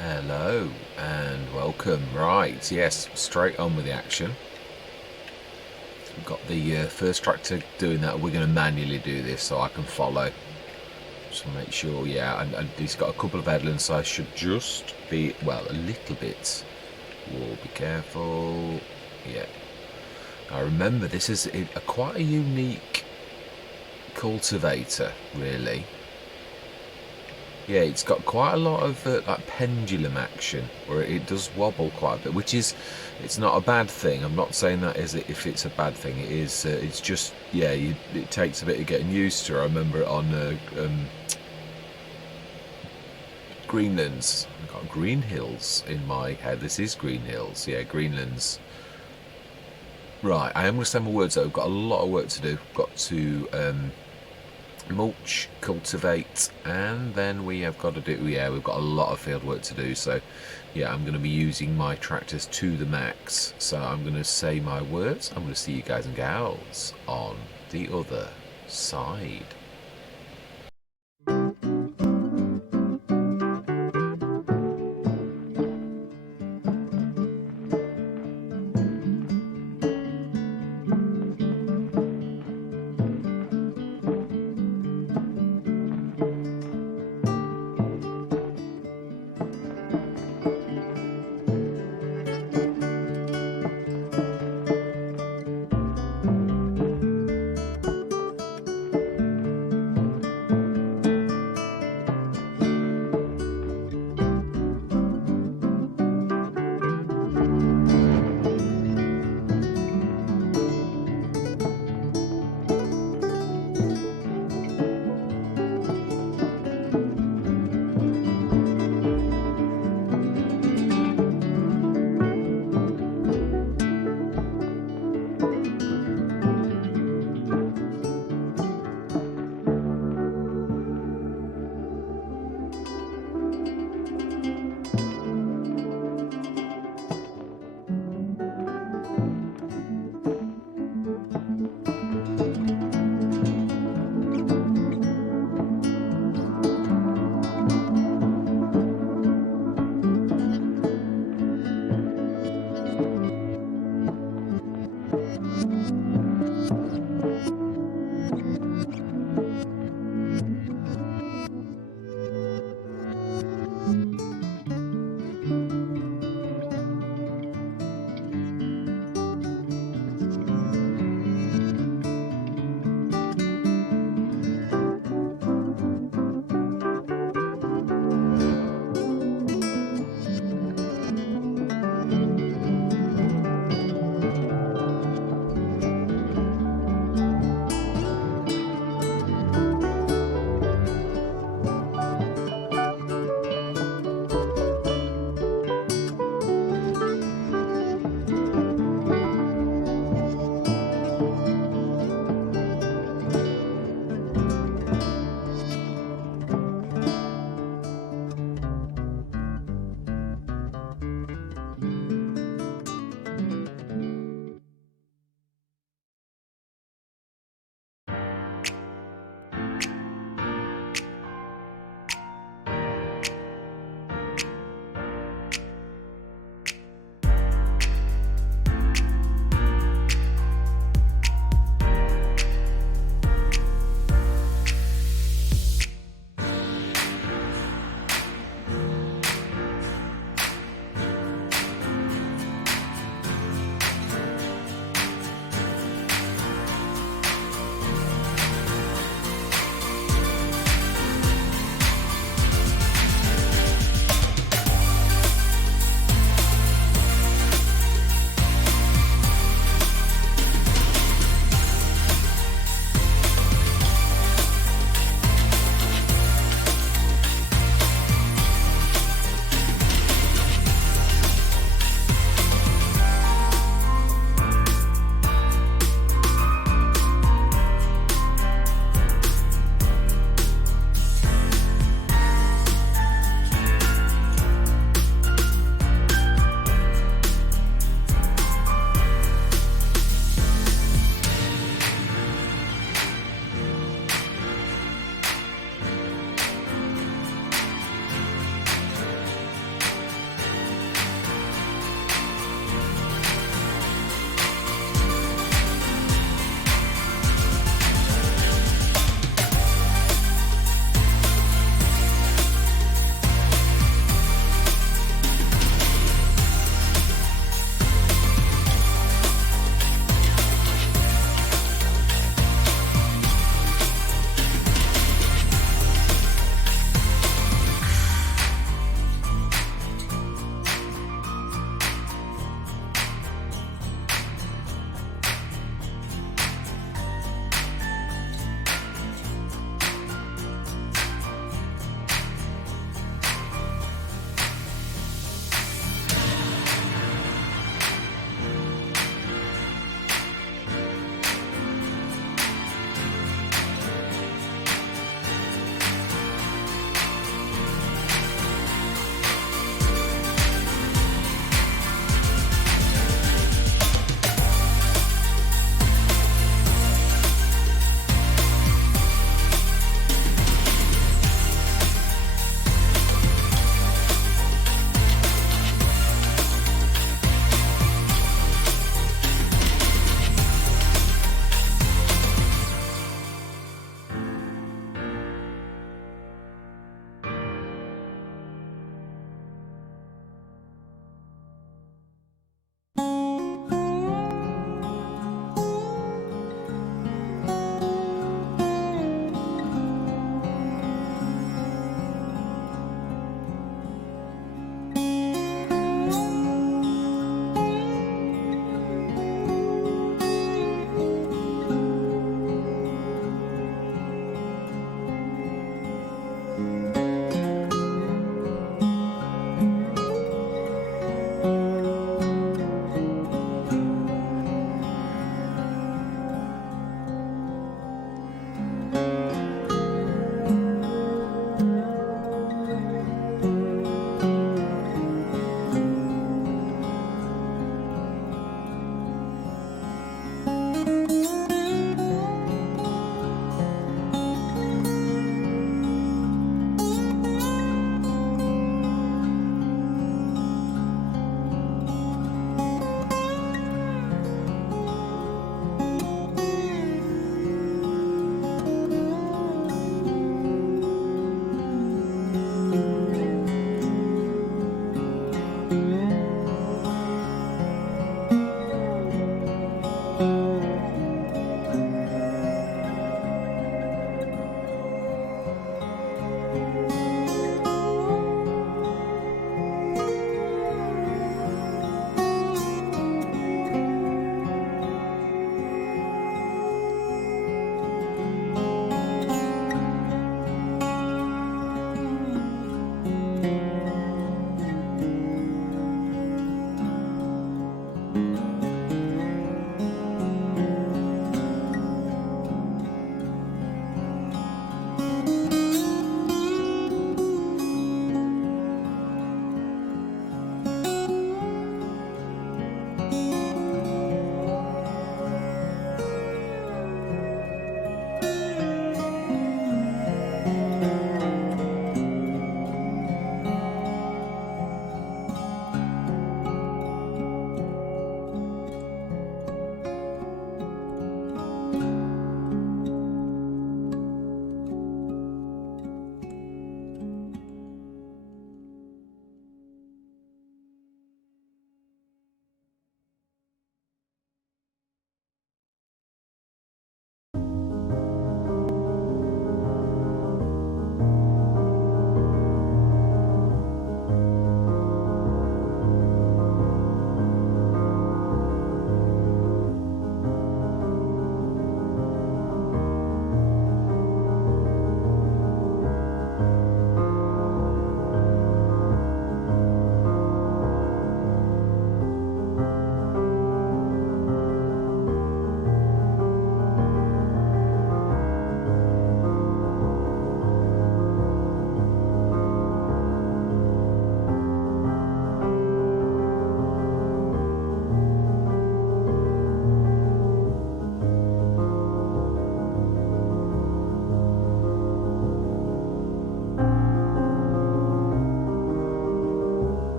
Hello and welcome. Right, yes, straight on with the action. We've got the first tractor doing that. We're going to manually do this so I can follow. Just make sure, yeah, and he's got a couple of headlands, so I should just be, well, a little bit. Whoa, be careful. Yeah. Now remember, this is quite a unique cultivator, really. Yeah, it's got quite a lot of like pendulum action, where it does wobble quite a bit, which is, it's not a bad thing. I'm not saying that as if it's a bad thing. It is. It's just, yeah, it takes a bit of getting used to. I remember it on Greenlands. I've got Greenhills in my head. This is Greenhills. Yeah, Greenlands. Right, I am going to say my words though. I've got a lot of work to do. Got to mulch, cultivate, and then we have got to do, yeah, we've got a lot of field work to do. So yeah, I'm going to be using my tractors to the max. So I'm going to say my words. I'm going to see you guys and gals on the other side.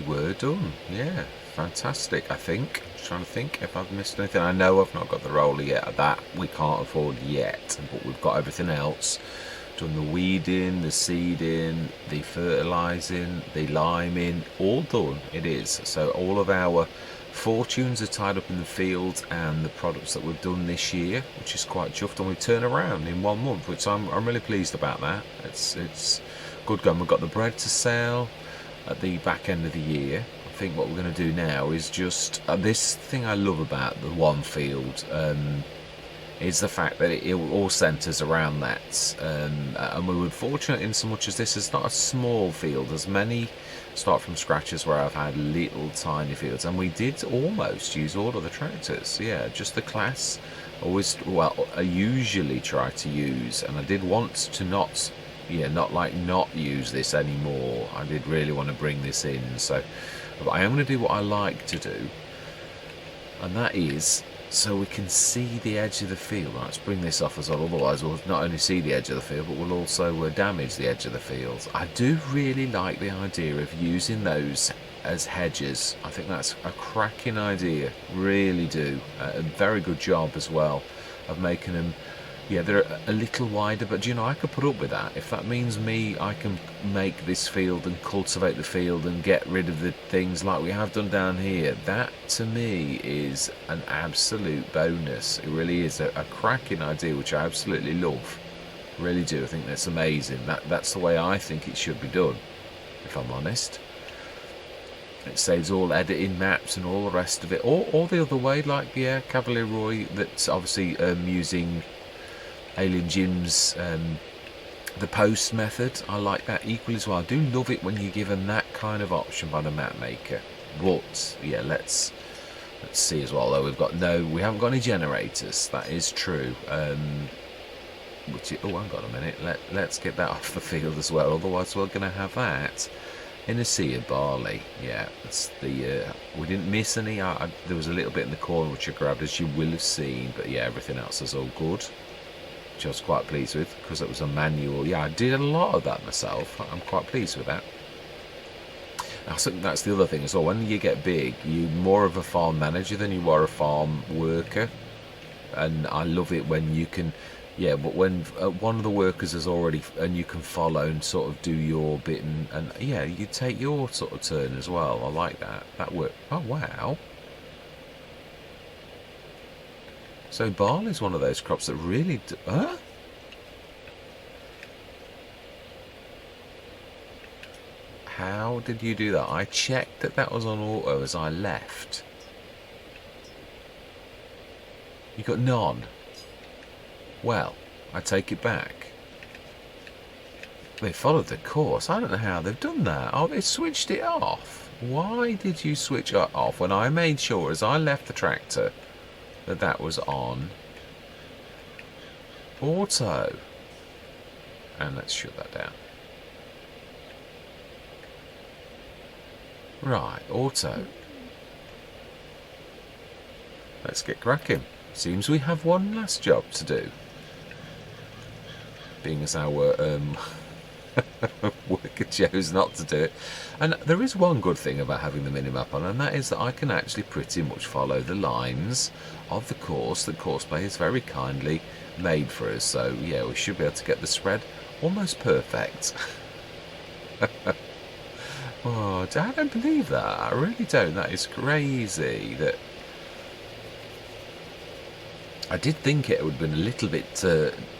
we were done. Yeah, fantastic. I think. Just trying to think if I've missed anything. I know I've not got the roller yet. That we can't afford yet, but we've got everything else. Done the weeding, the seeding, the fertilising, the liming, all done. It is. So all of our fortunes are tied up in the field and the products that we've done this year, which is quite chuffed, and we turn around in 1 month, which I'm really pleased about that. It's good going. We've got the bread to sell at the back end of the year. I think what we're going to do now is just this thing I love about the one field is the fact that it all centres around that, and we were fortunate in so much as this is not a small field. There's many start from scratches where I've had little tiny fields, and we did almost use all of the tractors. Yeah, just the class. I usually try to use, and I did want to not use this anymore. I did really want to bring this in, so but I am going to do what I like to do, and that is so we can see the edge of the field. Right, let's bring this off as well, otherwise we'll not only see the edge of the field, but we'll also damage the edge of the field. I do really like the idea of using those as hedges. I think that's a cracking idea, really do. A very good job as well of making them, yeah, they're a little wider, but you know, I could put up with that. If that means I can make this field and cultivate the field and get rid of the things like we have done down here, that to me is an absolute bonus. It really is a cracking idea, which I absolutely love. Really do. I think that's amazing. That's the way I think it should be done, if I'm honest. It saves all editing maps and all the rest of it, or the other way, like, yeah, Cavalier Roy, that's obviously using Alien Jim's the post method. I like that equally as well. I do love it when you're given that kind of option by the map maker. But yeah, let's see as well. Though we haven't got any generators. That is true. Hang on a minute. Let's get that off the field as well. Otherwise, we're going to have that in a sea of barley. Yeah, it's the we didn't miss any. There was a little bit in the corner which I grabbed, as you will have seen. But yeah, everything else is all good, which I was quite pleased with, because it was a manual. Yeah, I did a lot of that myself. I'm quite pleased with that. I think that's the other thing as well. When you get big, you're more of a farm manager than you are a farm worker, and I love it when you can, yeah, but when one of the workers is already, and you can follow and sort of do your bit, and yeah, you take your sort of turn as well. I like that work. Oh wow. So barley is one of those crops that really huh? How did you do that? I checked that was on auto as I left. You got none. Well, I take it back. They followed the course. I don't know how they've done that. Oh, they switched it off. Why did you switch it off when I made sure as I left the tractor that was on auto? And let's shut that down. Right, auto. Let's get cracking. Seems we have one last job to do, being as our worker chose not to do it. And there is one good thing about having the minimap on, and that is that I can actually pretty much follow the lines of the course that CoursePlay has very kindly made for us. So yeah, we should be able to get the spread almost perfect. Oh, I don't believe that. I really don't. That is crazy. That I did think it would have been a little bit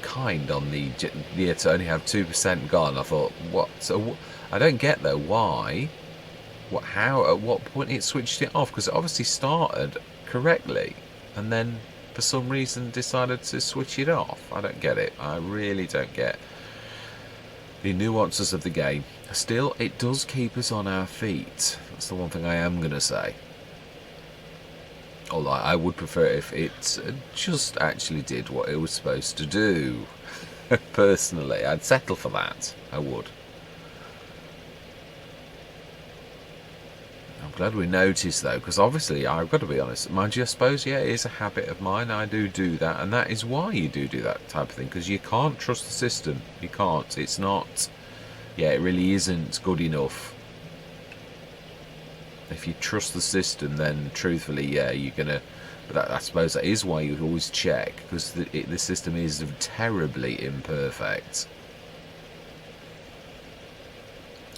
kind on the year to only have 2% gone. I thought, what? So I don't get though why, how, at what point it switched it off, because it obviously started correctly and then for some reason decided to switch it off. I don't get it. I really don't get the nuances of the game. Still, it does keep us on our feet. That's the one thing I am going to say. Although I would prefer if it just actually did what it was supposed to do. Personally, I'd settle for that. I would. I'm glad we noticed though, because obviously I've got to be honest. Mind you, I suppose, yeah, it is a habit of mine. I do that, and that is why you do that type of thing, because you can't trust the system. You can't. It's not. Yeah, it really isn't good enough. If you trust the system, then truthfully, yeah, you're gonna. But I suppose that is why you would always check, because the system is terribly imperfect.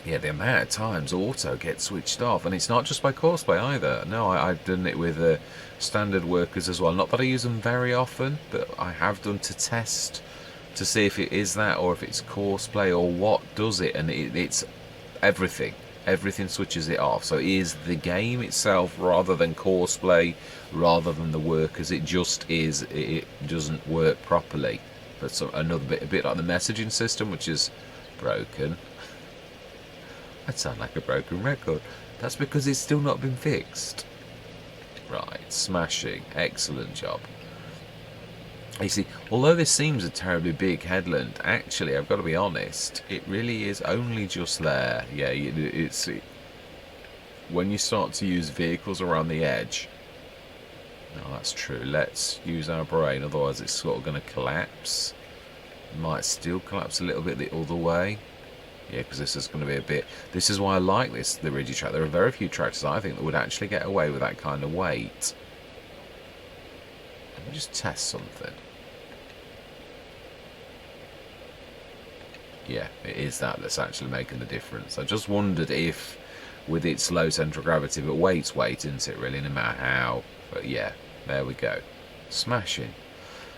Yeah, the amount of times auto gets switched off, and it's not just by courseplay either. No, I've done it with standard workers as well. Not that I use them very often, but I have done to test to see if it is that, or if it's courseplay, or what does it, and it's everything. Everything switches it off. So it is the game itself rather than courseplay, rather than the workers. It just is. It doesn't work properly. But so another bit, a bit like the messaging system, which is broken. I'd sound like a broken record. That's because it's still not been fixed. Right, smashing. Excellent job. You see, although this seems a terribly big headland, actually, I've got to be honest, it really is only just there. Yeah, it's when you start to use vehicles around the edge. No, that's true. Let's use our brain, otherwise it's sort of going to collapse. It might still collapse a little bit the other way. Yeah, because this is going to be a bit... This is why I like this, the Ridgy track. There are very few tractors I think that would actually get away with that kind of weight. Let me just test something. Yeah, it is that's actually making the difference. I just wondered if, with its low centre of gravity, but weight's weight, isn't it, really, no matter how. But yeah, there we go. Smashing.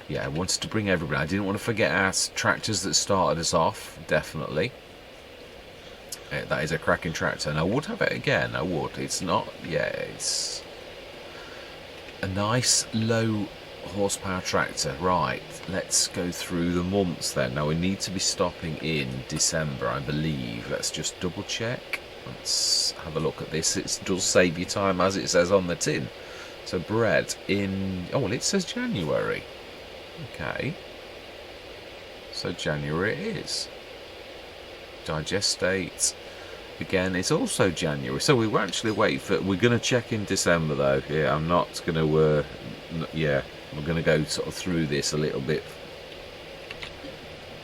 Yeah, I wanted to bring everybody. I didn't want to forget our tractors that started us off, definitely. That is a cracking tractor, and I would have it again, I would. It's not, yeah, it's a nice low horsepower tractor. Right, let's go through the months then. Now we need to be stopping in December, I believe. Let's just double check. Let's have a look at this. It does save you time, as it says on the tin. So bread in, oh well, it says January. Okay, so January it is. Digestate again, it's also January, so we will actually wait for, we're going to check in December though. Yeah, I'm not going to yeah, we're going to go sort of through this a little bit.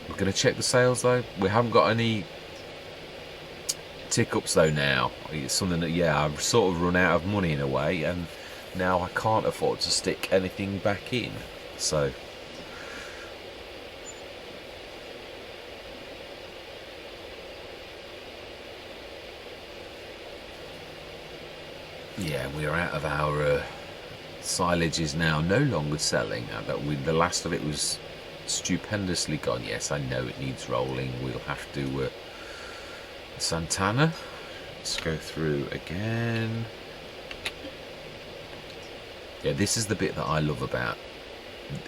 We're going to check the sales though. We haven't got any tick ups though now. It's something that, yeah, I've sort of run out of money in a way, and now I can't afford to stick anything back in, so yeah, we're out of our silage is now no longer selling. The last of it was stupendously gone. Yes, I know it needs rolling. We'll have to Santana. Let's go through again. Yeah, this is the bit that I love about,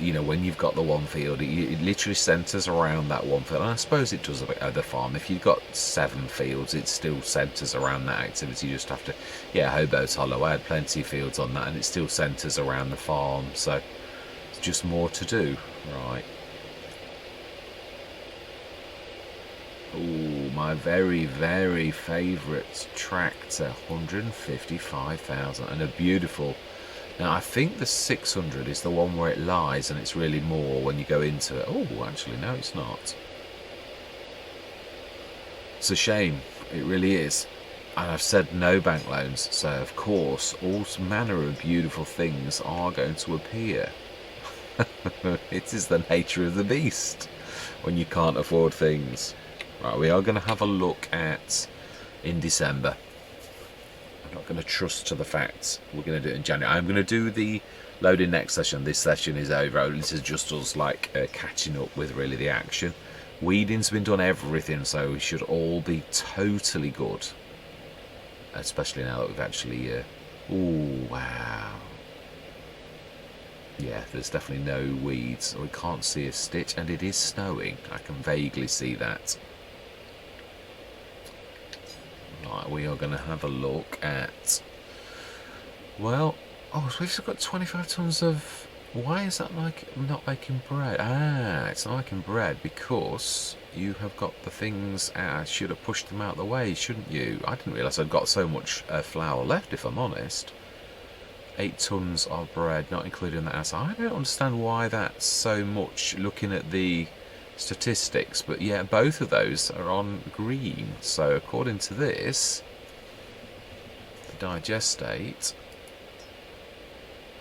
you know, when you've got the one field, it literally centres around that one field. And I suppose it does a bit of the farm. If you've got 7 fields, it still centres around that activity. You just have to, yeah, Hobo's Hollow, I had plenty of fields on that, and it still centres around the farm. So it's just more to do. Right. Oh, my very, very favourite tractor, 155,000, and a beautiful... Now, I think the 600 is the one where it lies, and it's really more when you go into it. Oh, actually, no, it's not. It's a shame. It really is. And I've said no bank loans, so of course, all manner of beautiful things are going to appear. It is the nature of the beast when you can't afford things. Right, we are going to have a look at in December. I'm not going to trust to the facts. We're going to do it in January. I'm going to do the loading next session. This session is over. This is just us like catching up with really the action. Weeding's been done, everything, so we should all be totally good. Especially now that we've actually... oh, wow. Yeah, there's definitely no weeds. We can't see a stitch, and it is snowing. I can vaguely see that. Right, we are going to have a look at... Well, oh, so we've still got 25 tons of... Why is that like not making bread? Ah, it's not making bread because you have got the things... I should have pushed them out of the way, shouldn't you? I didn't realise I'd got so much flour left, if I'm honest. 8 tons of bread, not including that. So I don't understand why that's so much, looking at the statistics, but yeah, both of those are on green. So according to this, digestate,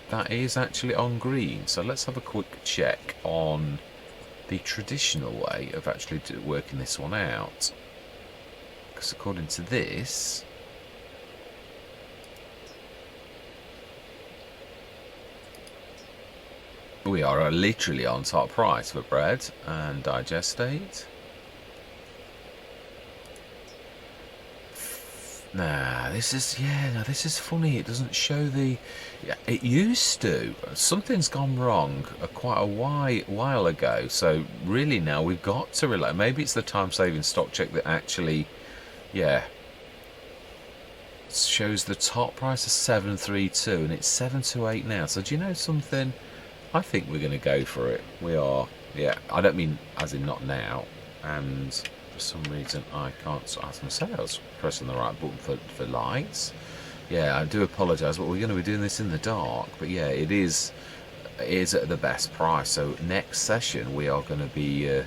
that is actually on green. So let's have a quick check on the traditional way of actually working this one out, because according to this, we are literally on top price for bread and digestate. Nah, this is, yeah, now this is funny. It doesn't show the, it used to. Something's gone wrong quite a while ago. So really now we've got to rely. Maybe it's the time-saving stock check that actually, yeah, shows the top price of 732 and it's 728 now. So do you know something? I think we're going to go for it. We are, yeah. I don't mean as in not now. And for some reason I can't, as I say, I was pressing the right button for lights. Yeah, I do apologise, but we're going to be doing this in the dark. But yeah, it is at the best price. So next session we are going to be yeah,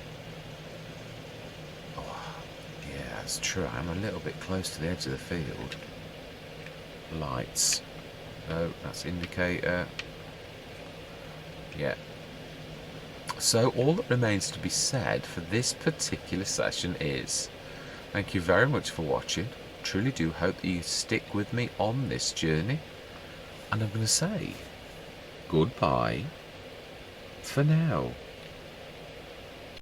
that's true. I'm a little bit close to the edge of the field. Lights. No, that's indicator. Yeah. So all that remains to be said for this particular session is thank you very much for watching. Truly do hope that you stick with me on this journey. And I'm going to say goodbye for now.